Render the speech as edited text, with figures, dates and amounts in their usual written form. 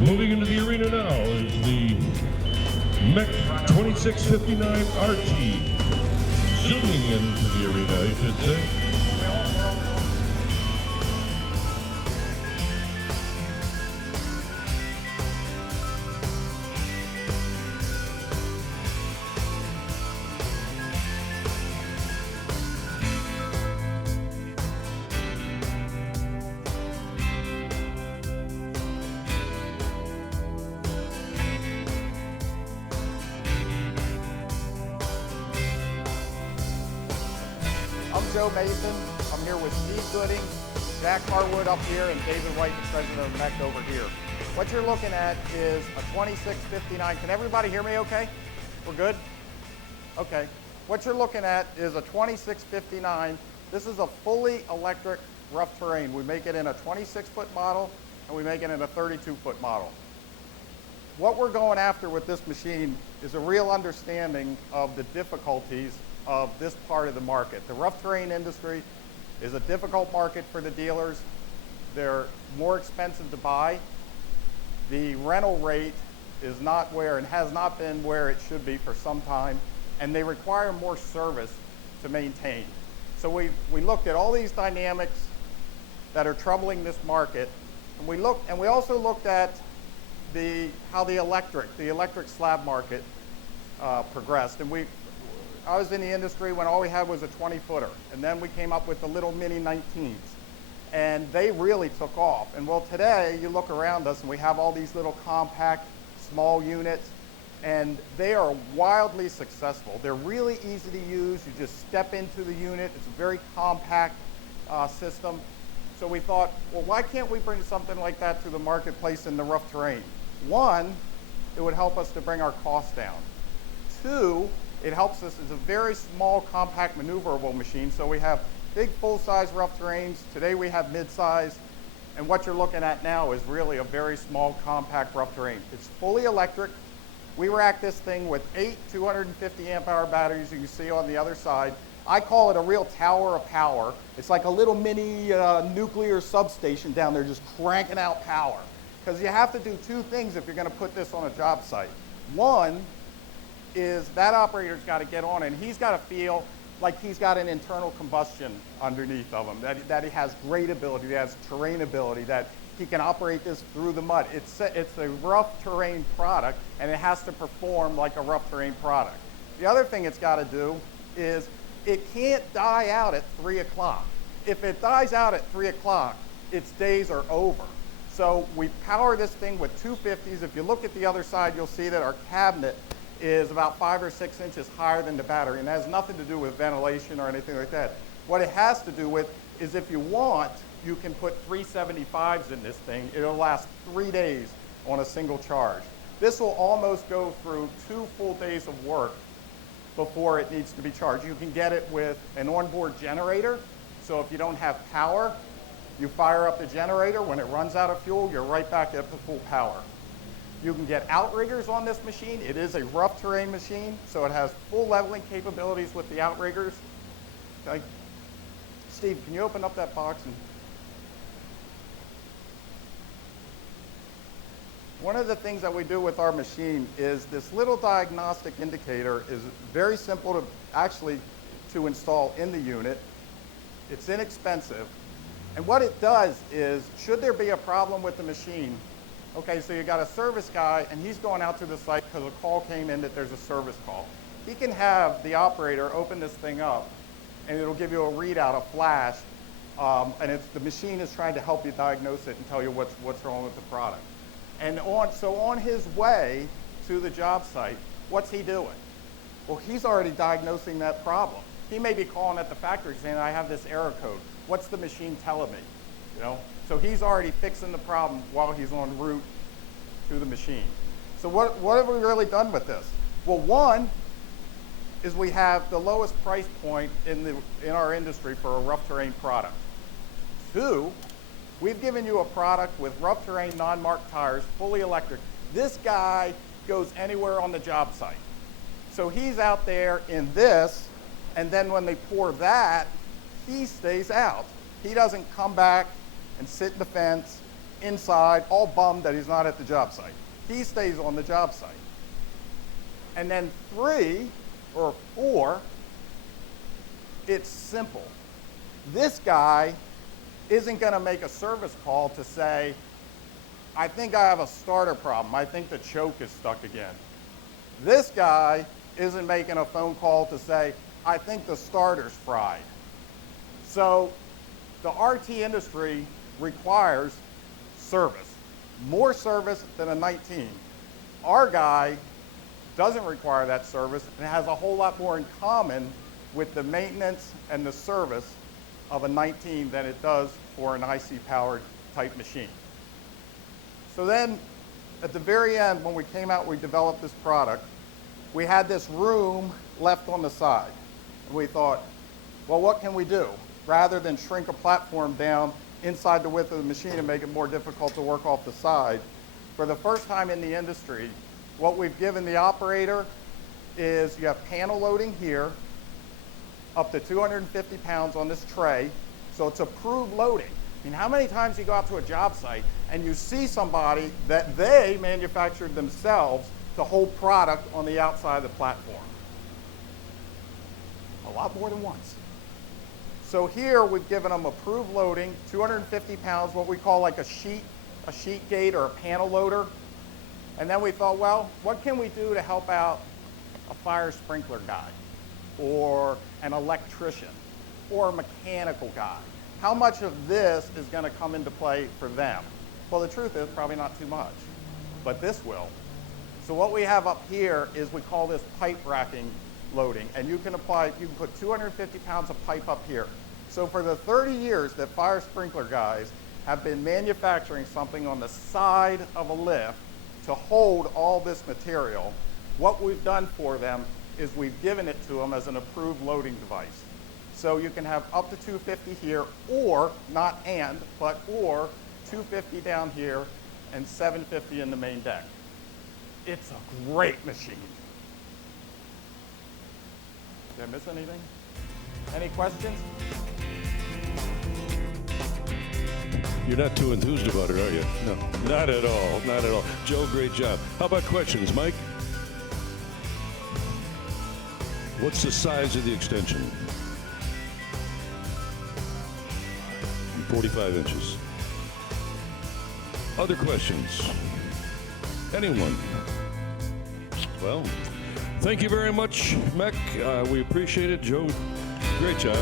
Moving into the arena now is the MEC 2659 RT. Zooming into the arena, I should say. I'm Joe Mason. I'm here with Steve Gooding, Jack Harwood up here, and David White, the president of MEC over here. What you're looking at is a 2659. Can everybody hear me okay? We're good? Okay. What you're looking at is a 2659. This is a fully electric rough terrain. We make it in a 26-foot model, and we make it in a 32-foot model. What we're going after with this machine is a real understanding of the difficulties of this part of the market. The rough terrain industry is a difficult market for the dealers. They're more expensive to buy. The rental rate is not where, and has not been where it should be for some time, and they require more service to maintain. So we looked at all these dynamics that are troubling this market, and we also looked at how the electric slab market progressed. And I was in the industry when all we had was a 20-footer, and then we came up with the little mini 19s, and they really took off. And well, today you look around us and we have all these little compact, small units, and they are wildly successful. They're really easy to use. You just step into the unit. It's a very compact system. So we thought, well, why can't we bring something like that to the marketplace in the rough terrain? One, it would help us to bring our costs down. Two, it helps us as a very small, compact, maneuverable machine. So we have big, full-size rough terrains. Today we have mid-size. And what you're looking at now is really a very small, compact rough terrain. It's fully electric. We rack this thing with 8 250 amp hour batteries you can see on the other side. I call it a real tower of power. It's like a little mini nuclear substation down there just cranking out power. Because you have to do two things if you're going to put this on a job site. One is that operator's got to get on and he's got to feel like he's got an internal combustion underneath of him, that he has grade ability, that he has terrain ability, that he can operate this through the mud. It's a rough terrain product, and it has to perform like a rough terrain product. The other thing it's got to do is it can't die out at 3 o'clock. If it dies out at 3 o'clock, its days are over. So we power this thing with 250s. If you look at the other side, you'll see that our cabinet is about 5 or 6 inches higher than the battery, and that has nothing to do with ventilation or anything like that. What it has to do with is if you want, you can put 375s in this thing. It'll last 3 days on a single charge. This will almost go through 2 full days of work before it needs to be charged. You can get it with an onboard generator. So if you don't have power, you fire up the generator. When it runs out of fuel, you're right back up to full power. You can get outriggers on this machine. It is a rough terrain machine, so it has full leveling capabilities with the outriggers. Okay. Steve, can you open up that box? One of the things that we do with our machine is this little diagnostic indicator is very simple to install in the unit. It's inexpensive. And what it does is, should there be a problem with the machine, okay, so you got a service guy and he's going out to the site because a call came in that there's a service call. He can have the operator open this thing up and it'll give you a readout, a flash, and the machine is trying to help you diagnose it and tell you what's wrong with the product. And on his way to the job site, what's he doing? Well, he's already diagnosing that problem. He may be calling at the factory saying, I have this error code. What's the machine telling me? You know? So he's already fixing the problem while he's en route to the machine. So what have we really done with this? Well, one is we have the lowest price point in our industry for a rough terrain product. Two, we've given you a product with rough terrain, non-marked tires, fully electric. This guy goes anywhere on the job site. So he's out there in this, and then when they pour that, he stays out. He doesn't come back and sit in the fence inside, all bummed that he's not at the job site. He stays on the job site. And then 3 or 4, it's simple. This guy isn't going to make a service call to say, I think I have a starter problem. I think the choke is stuck again. This guy isn't making a phone call to say, I think the starter's fried. So the RT industry requires service, more service than a 19. Our guy doesn't require that service and has a whole lot more in common with the maintenance and the service of a 19 than it does for an IC-powered type machine. So then, at the very end, when we came out, we developed this product, we had this room left on the side. And we thought, well, what can we do? Rather than shrink a platform down inside the width of the machine and make it more difficult to work off the side, for the first time in the industry, what we've given the operator is you have panel loading here, up to 250 pounds on this tray, so it's approved loading. I mean, how many times do you go out to a job site and you see somebody that they manufactured themselves to hold product on the outside of the platform? A lot more than once. So here we've given them approved loading, 250 pounds, what we call like a sheet gate or a panel loader. And then we thought, well, what can we do to help out a fire sprinkler guy or an electrician or a mechanical guy? How much of this is going to come into play for them? Well, the truth is probably not too much, but this will. So what we have up here is we call this pipe racking loading, and you can put 250 pounds of pipe up here. So for the 30 years that fire sprinkler guys have been manufacturing something on the side of a lift to hold all this material, what we've done for them is we've given it to them as an approved loading device. So you can have up to 250 here, or not and, but or 250 down here and 750 in the main deck. It's a great machine. Did I miss anything? Any questions? You're not too enthused about it, are you? No, not at all, not at all. Joe, great job. How about questions, Mike? What's the size of the extension? 45 inches. Other questions? Anyone? Well, thank you very much, Mech. We appreciate it. Joe, great job.